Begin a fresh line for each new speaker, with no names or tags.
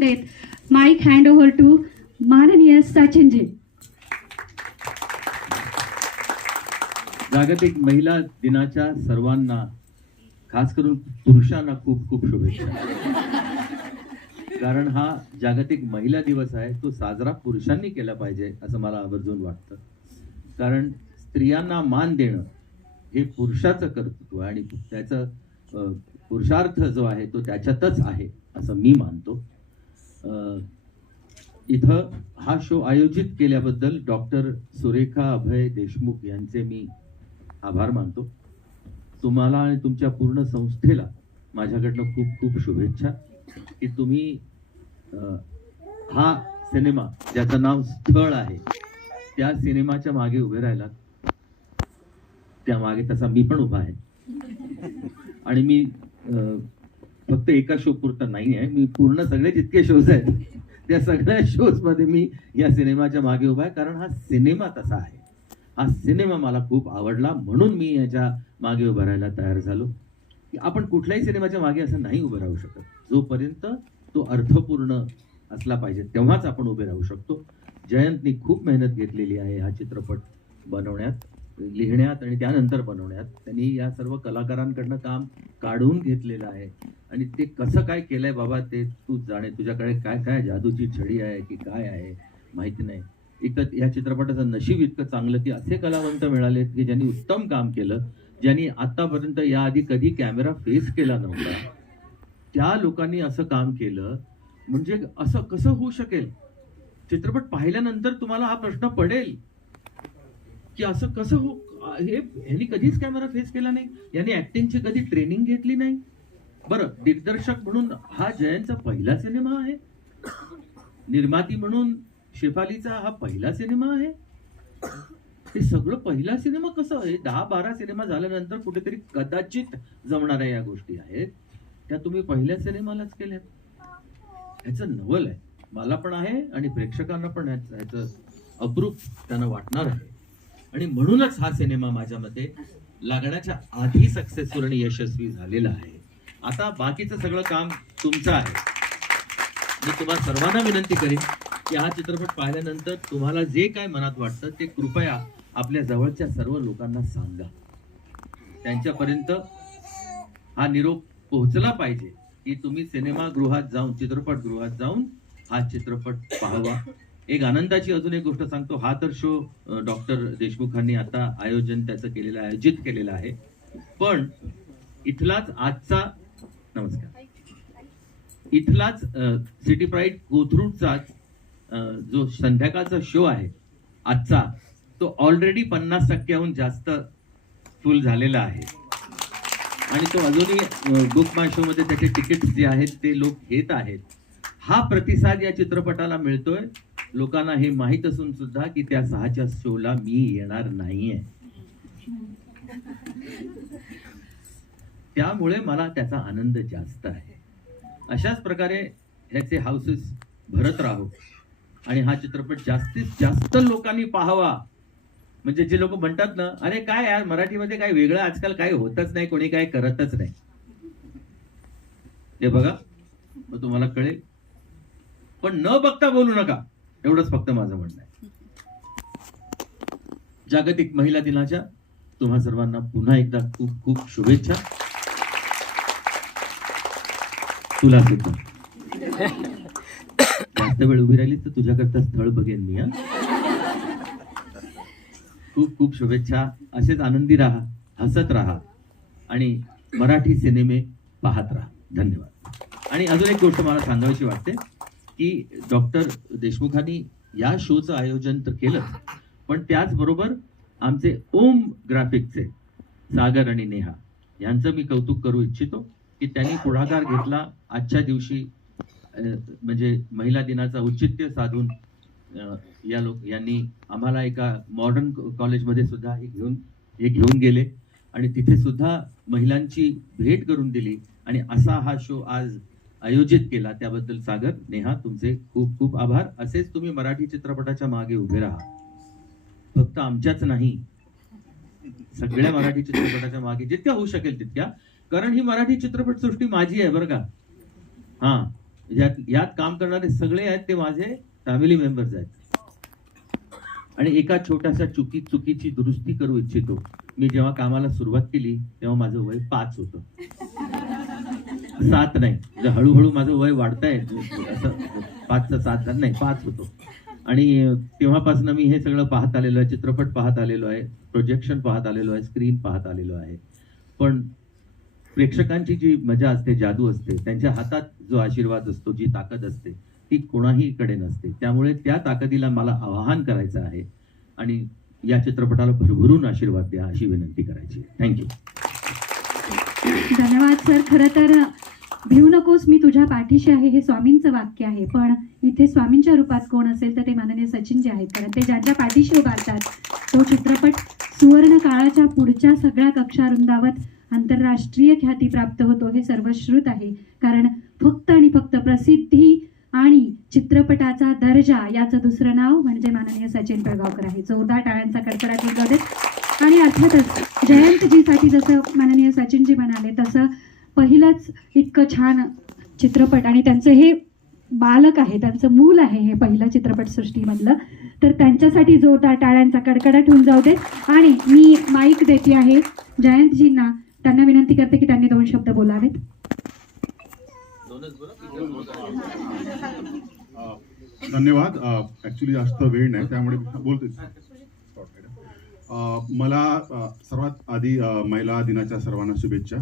देत mic hand over to माननीय सचिनजी.
जागतिक महिला दिनाच्या सर्वांना खास करून पुरुषांना खूप खूप शुभेच्छा. कारण हा जागतिक महिला दिवस आहे तो साजरा पुरुषांनी केला पाहिजे असं मला आवर्जून वाटतं. कारण स्त्रियांना मान देणं हे पुरुषाचं कर्तृत्व आहे आणि त्याचं पुरुषार्थ जो आहे तो त्याच्यातच आहे असं मी मानतो. इथं हा शो आयोजित केल्याबद्दल डॉक्टर सुरेखा अभय देशमुख यांचे मी आभार मानतो. तुम्हाला आणि तुमच्या पूर्ण संस्थेला माझ्याकडनं खूप खूप शुभेच्छा की तुम्ही हा सिनेमा ज्याचं नाव स्थळ आहे त्या सिनेमाच्या मागे उभे राहिलात. त्या मागे तसा मी पण उभा आहे. आणि मी फक्त एका शो पुरता नाही आहे मी पूर्ण सगळे जितके शोज आहेत त्या सगळ्या शोजमध्ये मी या सिनेमाच्या मागे उभा आहे. कारण हा सिनेमा तसा आहे. हा सिनेमा मला खूप आवडला. म्हणून मी याच्या मागे उभं राहायला तयार झालो. आपण कुठल्याही सिनेमाच्या मागे असं नाही उभं राहू शकत. जोपर्यंत तो अर्थपूर्ण असला पाहिजे तेव्हाच आपण उभे राहू शकतो. जयंतनी खूप मेहनत घेतलेली आहे हा चित्रपट बनवण्यात. लिहिण्यात आणि त्यानंतर बनवण्यात त्यांनी या सर्व कलाकारांकडनं काम काढून घेतलेलं आहे. आणि ते कसं काय केलंय बाबा ते तू जाणे तुझ्याकडे काय काय जादूची छडी आहे की काय आहे माहिती नाही. एक तर या चित्रपटाचं नशीब इतकं चांगलं की असे कलावंत मिळाले की ज्यांनी उत्तम काम केलं ज्यांनी आतापर्यंत याआधी कधी कॅमेरा फेस केला नव्हता. त्या लोकांनी असं काम केलं म्हणजे असं कसं होऊ शकेल? चित्रपट पाहिल्यानंतर तुम्हाला हा प्रश्न पडेल. की असं कसं हो हे ह्यांनी कधीच कॅमेरा फेस केला नाही. यांनी ऍक्टिंगची कधी ट्रेनिंग घेतली नाही. बरं दिग्दर्शक म्हणून हा जयंतचा पहिला सिनेमा आहे. निर्माती म्हणून शेफालीचा हा पहिला सिनेमा आहे. हे सगळं पहिला सिनेमा कसं आहे? दहा बारा सिनेमा झाल्यानंतर कुठेतरी कदाचित जमणाऱ्या या गोष्टी आहेत. त्या तुम्ही पहिल्या सिनेमालाच केल्या ह्याचं नवल आहे. मला पण आहे आणि प्रेक्षकांना पण ह्याचं अप्रूप त्यांना वाटणार आहे. आणि म्हणूनच हा सिनेमा माझ्या मते लागण्याच्या आधी सक्सेसफुल आणि यशस्वी झालेला आहे. आता बाकीचं सगळं काम तुमचं आहे. मी तुम्हाला सर्वांना विनंती करेन की हा चित्रपट पाहिल्यानंतर तुम्हाला जे काय मनात वाटतं ते कृपया आपल्या जवळच्या सर्व लोकांना सांगा. त्यांच्यापर्यंत हा निरोप पोहोचला पाहिजे की तुम्ही सिनेमागृहात जाऊन चित्रपटगृहात जाऊन हा चित्रपट पाहावा. एक आनंदाची अजून एक गोष्ट सांगतो. हा तर शो डॉक्टर देशमुखांनी आता आयोजन त्याचं केलेलं आयोजित केलेलं आहे. पण इथलाच आजचा नमस्कार. इथलाच सिटी प्राईड कोथरूडचाच जो संध्याकाळचा शो आहे आजचा तो ऑलरेडी पन्नास टक्क्याहून जास्त फुल झालेला आहे. आणि तो अजूनही बुक माय शो मध्ये त्याचे तिकीट जे आहेत ते लोक घेत आहेत. हा प्रतिसाद या चित्रपटाला मिळतोय. लोकांना हे माहीत असून सुद्धा की त्या सहाच्या शोला मी येणार नाहीये. त्यामुळे मला त्याचा आनंद जास्त आहे. अशाच प्रकारे ह्याचे हाऊसेस भरत राहो. आणि हा चित्रपट जास्तीत जास्त लोकांनी पाहावा. म्हणजे जे लोक म्हणतात ना अरे काय यार मराठीमध्ये काय वेगळं आजकाल काही होतच नाही कोणी काय करतच नाही. हे बघा मग तुम्हाला कळेल. पण न बघता बोलू नका. एवढंच फक्त माझं म्हणणं आहे. जागतिक महिला दिनाच्या तुम्हा सर्वांना पुन्हा एकदा खूप खूप शुभेच्छा. तुला सुद्धा जास्त वेळ उभी राहिली तर तुझ्याकरता स्थळ बघेन मी हा. खूप खूप शुभेच्छा. असेच आनंदी राहा हसत राहा आणि मराठी सिनेमे पाहत राहा. धन्यवाद. आणि अजून एक गोष्ट मला सांगावीशी वाटते. की डॉक्टर देशमुखांनी या शोचं आयोजन तर केलं पण त्याचबरोबर आमचे ओम ग्राफिकचे सागर आणि नेहा यांचं मी कौतुक करू इच्छितो की त्यांनी पुढाकार घेतला आजच्या दिवशी म्हणजे महिला दिनाचं औचित्य साधून या लोक यांनी आम्हाला एका मॉडर्न कॉलेजमध्ये सुद्धा हे घेऊन हे घेऊन गेले. आणि तिथे सुद्धा महिलांची भेट करून दिली. आणि असा हा शो आज आयोजित केला त्याबद्दल सागर नेहा तुमचे खूप खूप आभार. असेच तुम्ही मराठी चित्रपटाच्या मागे उभे राहा. फक्त आमच्याच नाही सगळ्या मराठी चित्रपटाच्या मागे जितक्या होऊ शकेल तितक्या. कारण ही मराठी चित्रपट सृष्टी माझी आहे बरं का. हा यात यात काम करणारे सगळे आहेत ते माझे फॅमिली मेंबर्स आहेत. आणि एका छोट्याशा चुकी चुकीची दुरुस्ती करू इच्छितो. मी जेव्हा कामाला सुरुवात केली तेव्हा माझं वय पाच होतं. सात नाही. म्हणजे हळूहळू माझं वय वाढतंय. असं पाचचं सात झालं नाही पाच होतो. आणि तेव्हापासून मी हे सगळं पाहत आलेलो आहे चित्रपट पाहत आलेलो आहे प्रोजेक्शन पाहत आलेलो आहे स्क्रीन पाहत आलेलो आहे. पण प्रेक्षकांची जी मजा असते जादू असते त्यांच्या हातात जो आशीर्वाद असतो जी ताकद असते ती कोणाही कडे नसते. त्यामुळे त्या ताकदीला मला आवाहन करायचं आहे. आणि या चित्रपटाला भरभरून आशीर्वाद द्या अशी विनंती करायची थँक्यू
धन्यवाद सर. खरं तर भिऊ नकोस मी तुझ्या पाठीशी आहे हे स्वामींचं वाक्य आहे. पण इथे स्वामींच्या रूपात कोण असेल तर ते माननीय सचिनजी आहेत. कारण ते ज्यांच्या पाठीशी उभारतात तो चित्रपट सुवर्ण काळाच्या पुढच्या सगळ्या कक्षारुंदावत आंतरराष्ट्रीय ख्याती प्राप्त होतो हे सर्वश्रुत आहे. कारण फक्त आणि फक्त प्रसिद्धी आणि चित्रपटाचा दर्जा याचं दुसरं नाव म्हणजे माननीय सचिन पिळगावकर आहे. जोरदार टाळ्यांचा कडकडाट देत. आणि अर्थातच जयंतजीसाठी जसं माननीय सचिनजी म्हणाले तसं पहिलंच इतकं छान चित्रपट आणि त्यांचं हे बालक आहे त्यांचं मूल आहे हे पहिलं चित्रपटसृष्टीमधलं. तर त्यांच्यासाठी जोरदार टाळ्यांचा कडकडाट होऊन जाऊ दे. आणि मी माईक देते आहे जयंतजींना. त्यांना विनंती करते की त्यांनी दोन शब्द बोलावेत.
धन्यवाद. ॲक्च्युली जास्त वेळ नाही त्यामुळे बोलते. मला सर्वात आधी महिला दिनाच्या सर्वांना शुभेच्छा.